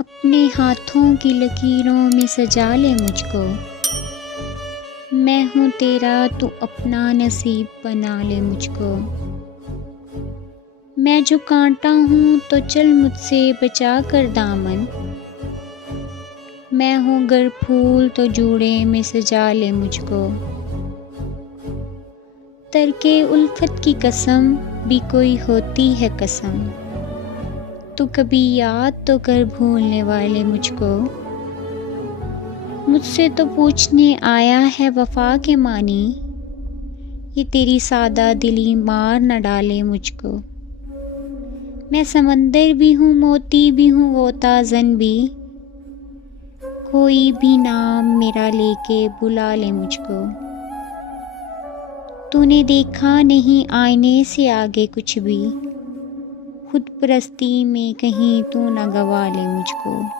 अपने हाथों की लकीरों में सजा ले मुझको। मैं हूँ तेरा, तू अपना नसीब बना ले मुझको। मैं जो कांटा हूँ तो चल मुझसे बचा कर दामन। मैं हूँ गर फूल तो जूड़े में सजा ले मुझको। तरके उल्फत की कसम भी कोई होती है कसम। तू कभी याद तो कर भूलने वाले मुझको। मुझसे तो पूछने आया है वफा के मानी। ये तेरी सादा दिली मार न डाले मुझको। मैं समंदर भी हूँ, मोती भी हूँ, गोताज़न भी। कोई भी नाम मेरा लेके बुला ले मुझको। तूने देखा नहीं आईने से आगे कुछ भी। खुद परस्ती में कहीं तू न गवा ले मुझको।